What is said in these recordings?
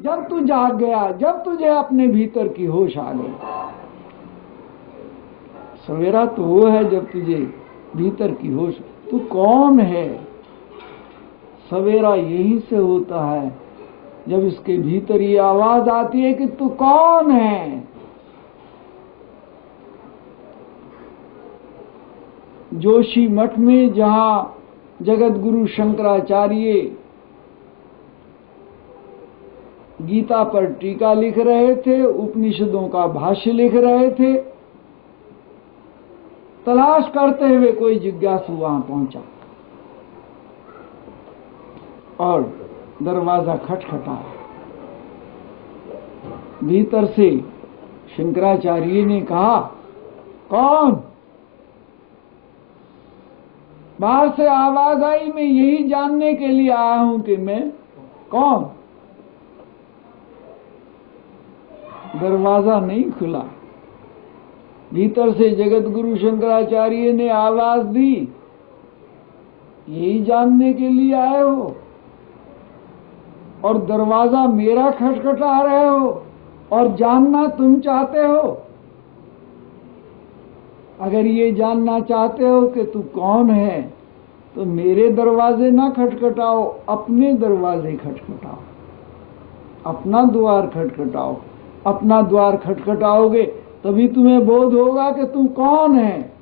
जब तू जाग गया, जब तुझे अपने भीतर की होश आ गई। सवेरा तो वो है जब तुझे भीतर की होश। तू कौन है? सवेरा यहीं से होता है जब इसके भीतर ये आवाज आती है कि तू कौन है। जोशी मठ में जहां जगत गुरु शंकराचार्य गीता पर टीका लिख रहे थे, उपनिषदों का भाष्य लिख रहे थे, तलाश करते हुए कोई जिज्ञासु वहां पहुंचा और दरवाजा खटखटाया। भीतर से शंकराचार्य ने कहा, कौन? बाहर से आवाज आई, मैं यही जानने के लिए आया हूं कि मैं कौन। दरवाजा नहीं खुला। भीतर से जगत गुरु शंकराचार्य ने आवाज दी, यही जानने के लिए आए हो और दरवाजा मेरा खटखटा रहे हो और जानना तुम चाहते हो। अगर ये जानना चाहते हो कि तू कौन है तो मेरे दरवाजे ना खटखटाओ, अपने दरवाजे खटखटाओ, अपना द्वार खटखटाओ। अपना द्वार खटखटाओगे तभी तुम्हें बोध होगा कि तू कौन है।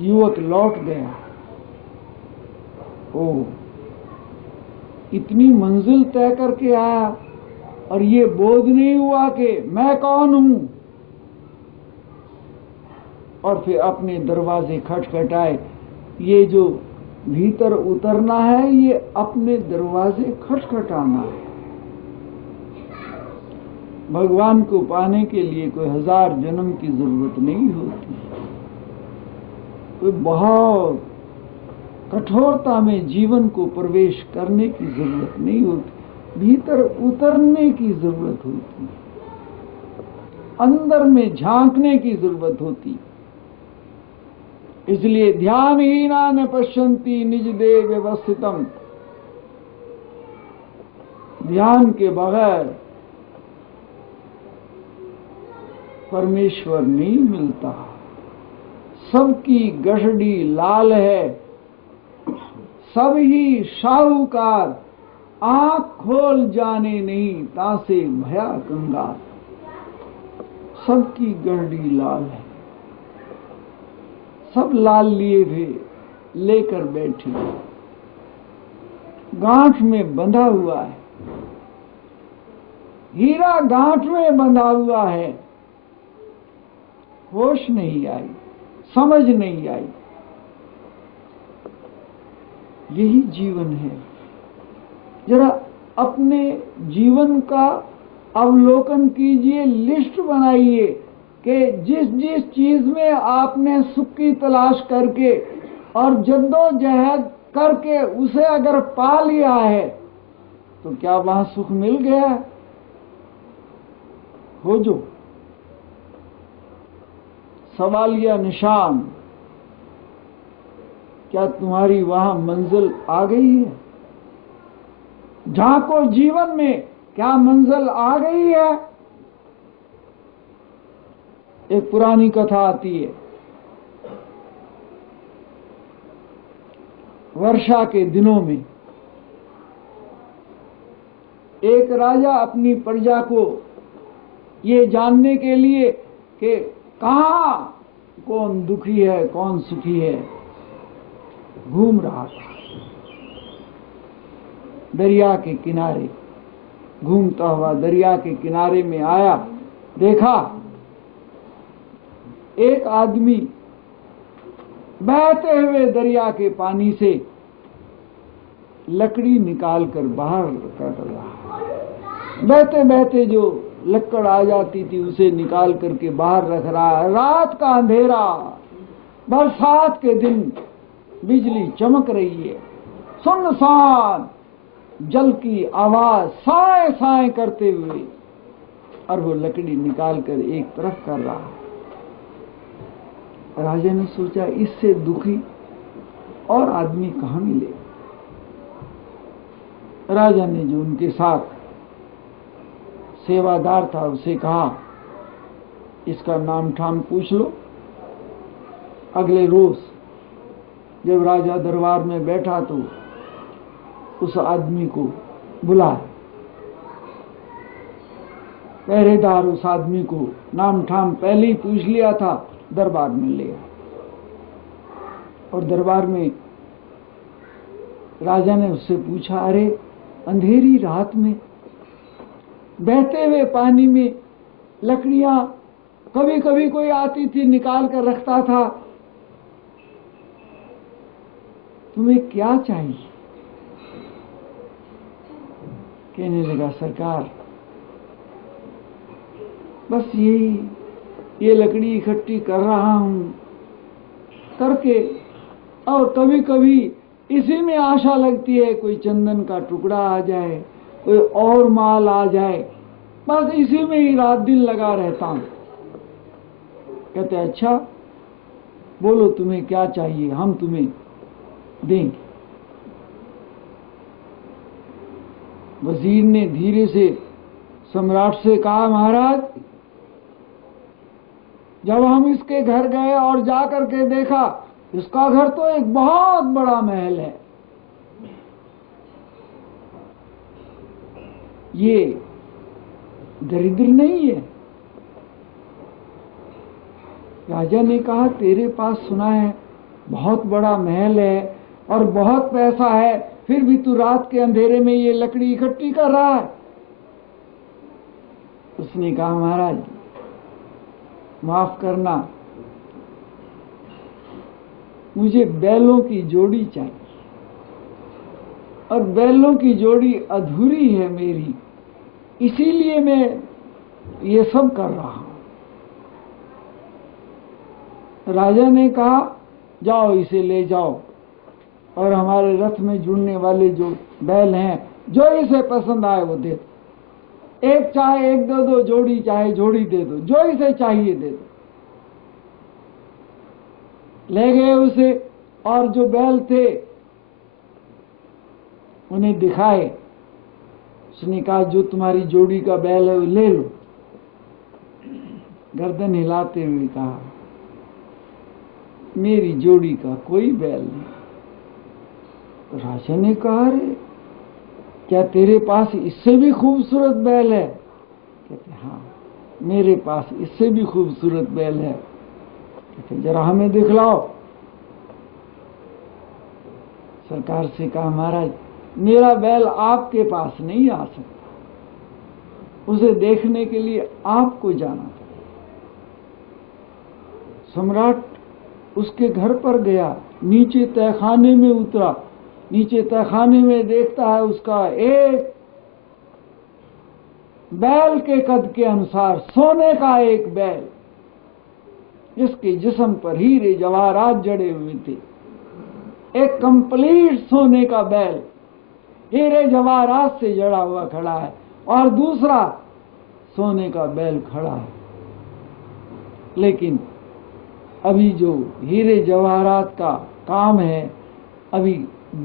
युवक लौट गया। ओ, इतनी मंजिल तय करके आया और ये बोध नहीं हुआ कि मैं कौन हूं। और फिर अपने दरवाजे खटखटाए। ये जो भीतर उतरना है, ये अपने दरवाजे खटखटाना है। भगवान को पाने के लिए कोई 1000 जन्म की जरूरत नहीं होती। कोई बहुत कठोरता में जीवन को प्रवेश करने की जरूरत नहीं होती। भीतर उतरने की जरूरत होती, अंदर में झांकने की जरूरत होती। इसलिए ध्यानहीना न पश्यन्ति निज देह व्यवस्थितम। ध्यान के बगैर परमेश्वर नहीं मिलता। सबकी गठड़ी लाल है, सब ही साहूकार, आंख खोल जाने नहीं तासे भया कंगाल। सबकी गठड़ी लाल है, सब लाल लिए हुए लेकर बैठी, गांठ में बंधा हुआ है। हीरा गांठ में बंधा हुआ है। होश नहीं आई, समझ नहीं आई। यही जीवन है। जरा अपने जीवन का अवलोकन कीजिए, लिस्ट बनाइए कि जिस जिस चीज में आपने सुख की तलाश करके और जद्दोजहद करके उसे अगर पा लिया है तो क्या वहां सुख मिल गया है? हो जो सवालिया निशान, क्या तुम्हारी वहां मंजिल आ गई है? झांको जीवन में, क्या मंजिल आ गई है? एक पुरानी कथा आती है। वर्षा के दिनों में एक राजा अपनी प्रजा को ये जानने के लिए कि कहां कौन दुखी है कौन सुखी है घूम रहा था। दरिया के किनारे घूमता हुआ दरिया के किनारे में आया, देखा एक आदमी बहते हुए दरिया के पानी से लकड़ी निकालकर बाहर कर रहा। बहते बहते जो लकड़ आ जाती थी उसे निकाल करके बाहर रख रहा है। रात का अंधेरा, बरसात के दिन, बिजली चमक रही है, सुनसान, जल की आवाज साए साए करते हुए, और वो लकड़ी निकालकर एक तरफ कर रहा है। राजा ने सोचा इससे दुखी और आदमी कहां मिले। राजा ने जो उनके साथ सेवादार था उसे कहा, इसका नाम ठाम पूछ लो। अगले रोज जब राजा दरबार में बैठा तो उस आदमी को बुलाया। पहरेदार उस आदमी को नाम ठाम पहले ही पूछ लिया था, दरबार में ले आया। और दरबार में राजा ने उससे पूछा, अरे अंधेरी रात में बहते हुए पानी में लकड़ियां कभी कभी कोई आती थी, निकाल कर रखता था, तुम्हें क्या चाहिए? कहने लगा, सरकार बस ये लकड़ी इकट्ठी कर रहा हूं करके, और कभी कभी इसी में आशा लगती है कोई चंदन का टुकड़ा आ जाए, कोई और माल आ जाए, बस इसी में ही रात दिन लगा रहता हूं। कहते अच्छा बोलो तुम्हें क्या चाहिए, हम तुम्हें देंगे। वजीर ने धीरे से सम्राट से कहा, महाराज जब हम इसके घर गए और जाकर के देखा, इसका घर तो एक बहुत बड़ा महल है, ये दरिद्र नहीं है। राजा ने कहा, तेरे पास सुना है बहुत बड़ा महल है और बहुत पैसा है, फिर भी तू रात के अंधेरे में ये लकड़ी इकट्ठी कर रहा है। उसने कहा, महाराज माफ करना, मुझे बैलों की जोड़ी चाहिए और बैलों की जोड़ी अधूरी है मेरी, इसीलिए मैं ये सब कर रहा हूं। राजा ने कहा, जाओ इसे ले जाओ और हमारे रथ में जुड़ने वाले जो बैल हैं, जो इसे पसंद आए वो दे दो, एक चाहे एक दे दो, जोड़ी चाहे जोड़ी दे दो, जो इसे चाहिए दे दो। ले गए उसे और जो बैल थे उन्हें दिखाए। उसने कहा, जो तुम्हारी जोड़ी का बैल है वो ले लो। गर्दन हिलाते हुए कहा, मेरी जोड़ी का कोई बैल नहीं। तो राजा ने कहा, अरे क्या तेरे पास इससे भी खूबसूरत बैल है? कहते हाँ, मेरे पास इससे भी खूबसूरत बैल है। कहते जरा हमें दिखलाओ। सरकार से कहा, महाराज मेरा बैल आपके पास नहीं आ सकता, उसे देखने के लिए आपको जाना पड़ेगा। सम्राट उसके घर पर गया, नीचे तहखाने में उतरा। नीचे तहखाने में देखता है उसका एक बैल के कद के अनुसार सोने का एक बैल, जिसके जिस्म पर हीरे जवाहरात जड़े हुए थे। एक कंप्लीट सोने का बैल हीरे जवाहरात से जड़ा हुआ खड़ा है, और दूसरा सोने का बैल खड़ा है। लेकिन अभी जो हीरे जवाहरात का काम है अभी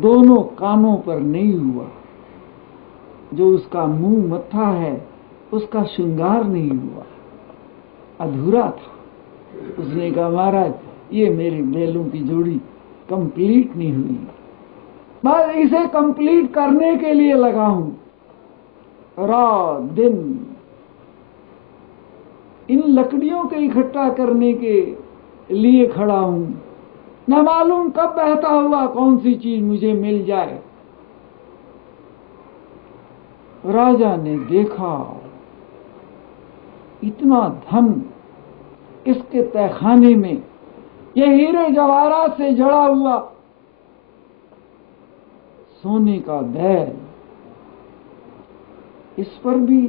दोनों कानों पर नहीं हुआ, जो उसका मुंह मत्था है उसका श्रृंगार नहीं हुआ, अधूरा था। उसने कहा, महाराज ये मेरे बैलों की जोड़ी कंप्लीट नहीं हुई, मैं इसे कंप्लीट करने के लिए लगा हूं, रात दिन इन लकड़ियों के इकट्ठा करने के लिए खड़ा हूं, न मालूम कब बहता हुआ कौन सी चीज मुझे मिल जाए। राजा ने देखा इतना धन इसके तहखाने में, ये हीरे जवाहरात से जड़ा हुआ सोने का बैल, इस पर भी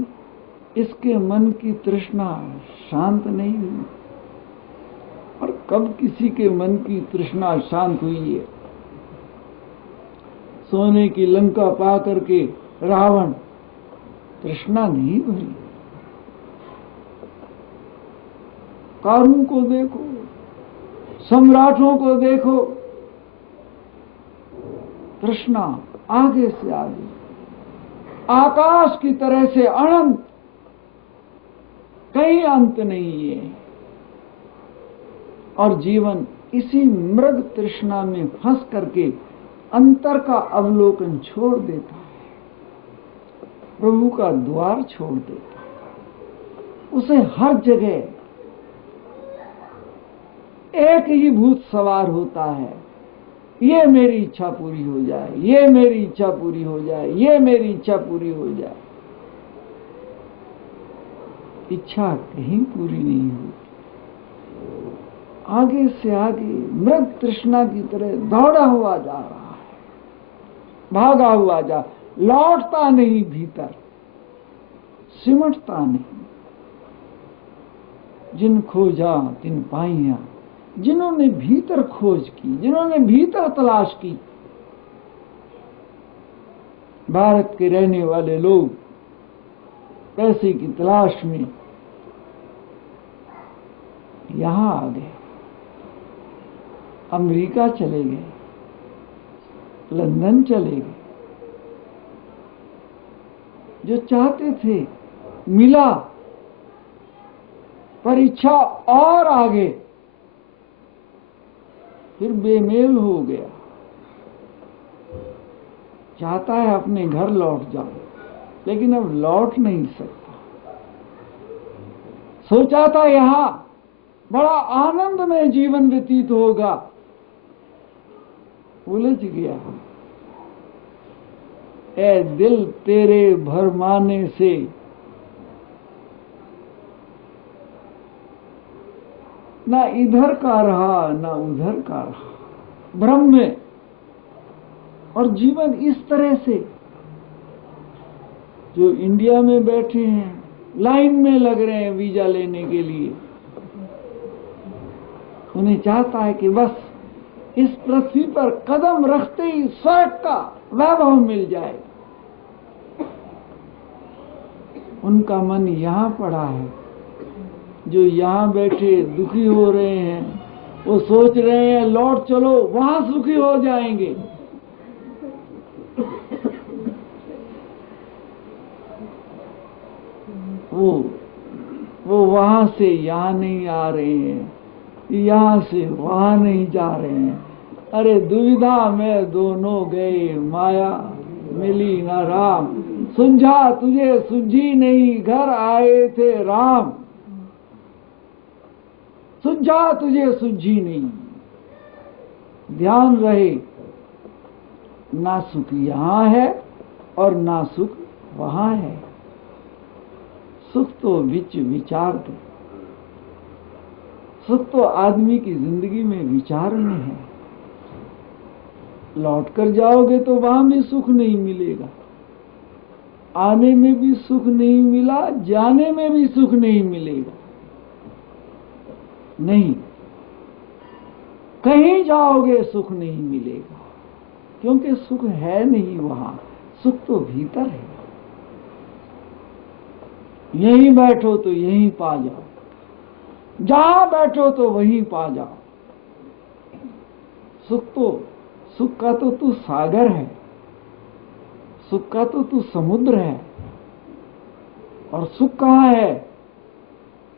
इसके मन की तृष्णा शांत नहीं हुई। और कब किसी के मन की तृष्णा शांत हुई है? सोने की लंका पा करके रावण तृष्णा नहीं भरी। कारों को देखो, सम्राटों को देखो, तृष्णा आगे से आगे, आकाश की तरह से अनंत, कहीं अंत नहीं है। और जीवन इसी मृग तृष्णा में फंस करके अंतर का अवलोकन छोड़ देता है, प्रभु का द्वार छोड़ देता है। उसे हर जगह एक ही भूत सवार होता है, ये मेरी इच्छा पूरी हो जाए, ये मेरी इच्छा पूरी हो जाए, ये मेरी इच्छा पूरी हो जाए। इच्छा कहीं पूरी नहीं होती। आगे से आगे मृग तृष्णा की तरह दौड़ा हुआ जा रहा है, भागा हुआ जा, लौटता नहीं भीतर, सिमटता नहीं। जिन खोजा तिन पाइया, जिन्होंने भीतर खोज की, जिन्होंने भीतर तलाश की। भारत के रहने वाले लोग पैसे की तलाश में यहां आ गए, अमेरिका चले गए, लंदन चले गए। जो चाहते थे मिला, पर इच्छा और आगे, फिर बेमेल हो गया। चाहता है अपने घर लौट जाओ, लेकिन अब लौट नहीं सकता। सोचा था यहां बड़ा आनंद में जीवन व्यतीत होगा, उलझ गया। ए दिल तेरे भरमाने से ना इधर का रहा ना उधर का रहा, भ्रम में। और जीवन इस तरह से, जो इंडिया में बैठे हैं, लाइन में लग रहे हैं वीजा लेने के लिए, उन्हें चाहता है कि बस इस पृथ्वी पर कदम रखते ही स्वर्ग का वैभव मिल जाए। उनका मन यहां पड़ा है। जो यहां बैठे दुखी हो रहे हैं, वो सोच रहे हैं लौट चलो, वहां सुखी हो जाएंगे। वो वहां से यहां नहीं आ रहे हैं, यहां से वहां नहीं जा रहे हैं। अरे दुविधा में दोनों गए, माया मिली न राम। सुलझा तुझे सुलझी नहीं, घर आए थे राम। सुलझा तुझे सुलझी नहीं। ध्यान रहे, ना सुख यहां है और ना सुख वहां है। सुख तो विच विचार दो। सुख तो आदमी की जिंदगी में विचार में है। लौट कर जाओगे तो वहां भी सुख नहीं मिलेगा। आने में भी सुख नहीं मिला, जाने में भी सुख नहीं मिलेगा। नहीं, कहीं जाओगे सुख नहीं मिलेगा, क्योंकि सुख है नहीं वहां। सुख तो भीतर है। यहीं बैठो तो यहीं पा जाओ, जहां बैठो तो वहीं पा जाओ। सुख का तो तू सागर है, सुख का तो तू समुद्र है। और सुख कहां है?